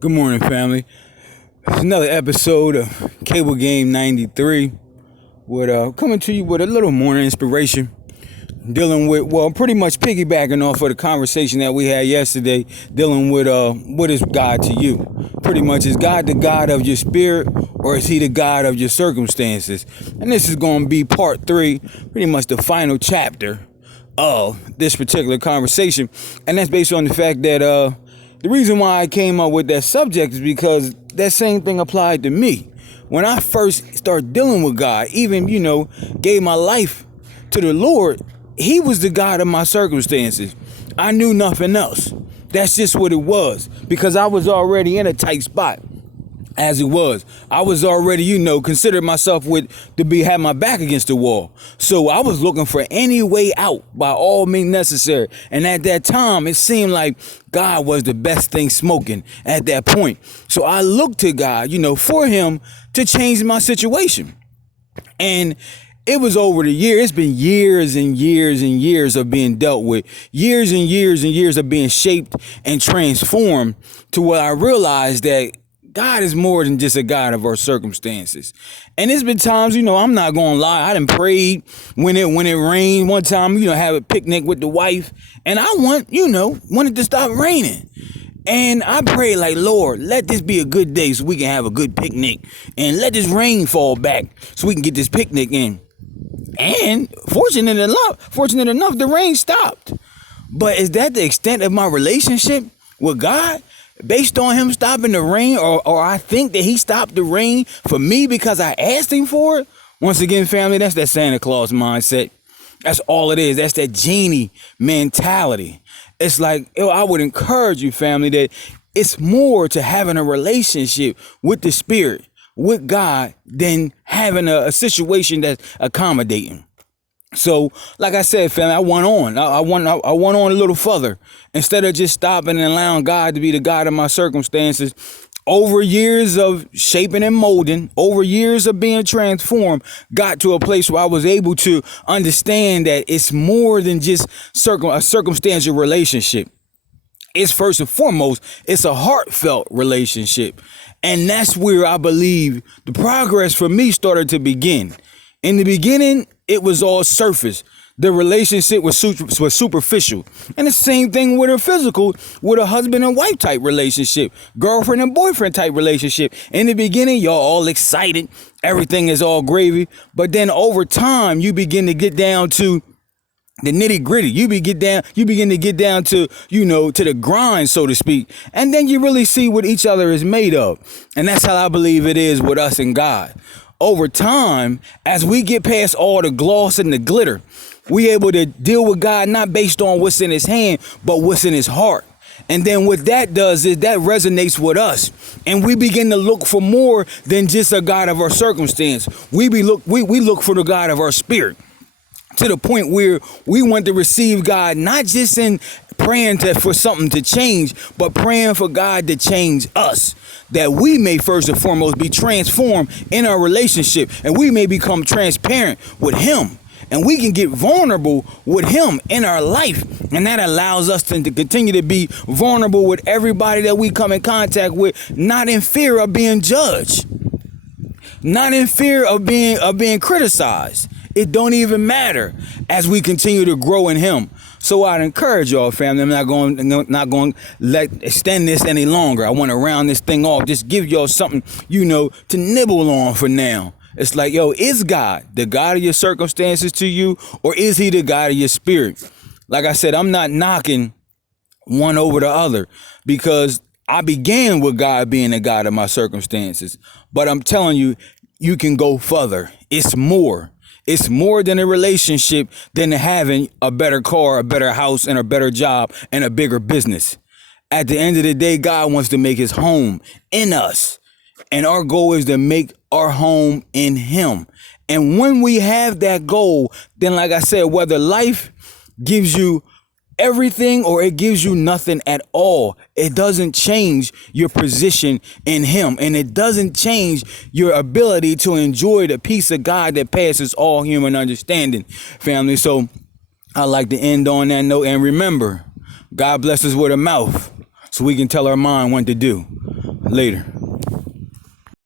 Good morning, family. It's another episode of Cable Game 93 with coming to you with a little morning inspiration, dealing with, well, pretty much piggybacking off of the conversation that we had yesterday, dealing with what is God to you? Pretty much, is God the God of your spirit, or is he the God of your circumstances? And this is going to be part 3, pretty much the final chapter of this particular conversation. And that's based on the fact that the reason why I came up with that subject is because that same thing applied to me. When I first started dealing with God, even, gave my life to the Lord, he was the God of my circumstances. I knew nothing else. That's just what it was, because I was already in a tight spot. As it was, I was already, considered myself had my back against the wall. So I was looking for any way out by all means necessary. And at that time, it seemed like God was the best thing smoking at that point. So I looked to God, for him to change my situation. And it was over the year. It's been years and years and years of being dealt with, years and years and years of being shaped and transformed to where I realized that God is more than just a God of our circumstances. And there's been times, I'm not going to lie, I done prayed when it rained. One time, have a picnic with the wife, and I wanted to stop raining. And I prayed like, Lord, let this be a good day so we can have a good picnic, and let this rain fall back so we can get this picnic in. And fortunate enough, the rain stopped. But is that the extent of my relationship with God? Based on him stopping the rain, or I think that he stopped the rain for me because I asked him for it? Once again, family, that's that Santa Claus mindset. That's all it is. That's that genie mentality. It's like, I would encourage you, family, that it's more to having a relationship with the Spirit, with God, than having a situation that's accommodating. So, like I said, family, I went on. I went on a little further. Instead of just stopping and allowing God to be the God of my circumstances, over years of shaping and molding, over years of being transformed, got to a place where I was able to understand that it's more than just a circumstantial relationship. It's first and foremost, it's a heartfelt relationship. And that's where I believe the progress for me started to begin. In the beginning, it was all surface. The relationship was superficial. And the same thing with a husband and wife type relationship, girlfriend and boyfriend type relationship. In the beginning, y'all all excited. Everything is all gravy. But then over time, you begin to get down to the nitty gritty. You begin to get down to, to the grind, so to speak. And then you really see what each other is made of. And that's how I believe it is with us and God. Over time, as we get past all the gloss and the glitter, we able to deal with God not based on what's in his hand, but what's in his heart. And then what that does is that resonates with us. And we begin to look for more than just a God of our circumstance. We look for the God of our spirit, to the point where we want to receive God, not just in praying for something to change, but praying for God to change us, that we may first and foremost be transformed in our relationship, and we may become transparent with him, and we can get vulnerable with him in our life. And that allows us to continue to be vulnerable with everybody that we come in contact with, not in fear of being judged, not in fear of being criticized. It don't even matter as we continue to grow in him. So I'd encourage y'all, family. I'm not going to extend this any longer. I want to round this thing off. Just give y'all something, to nibble on for now. It's like, is God the God of your circumstances to you, or is he the God of your spirit? Like I said, I'm not knocking one over the other, because I began with God being the God of my circumstances. But I'm telling you, you can go further. It's more. It's more than a relationship, than having a better car, a better house, and a better job, and a bigger business. At the end of the day, God wants to make his home in us. And our goal is to make our home in him. And when we have that goal, then like I said, whether life gives you everything or it gives you nothing at all, it doesn't change your position in him, and it doesn't change your ability to enjoy the peace of God that passes all human understanding, family. So I like to end on that note, and remember, God bless us with a mouth so we can tell our mind what to do. Later.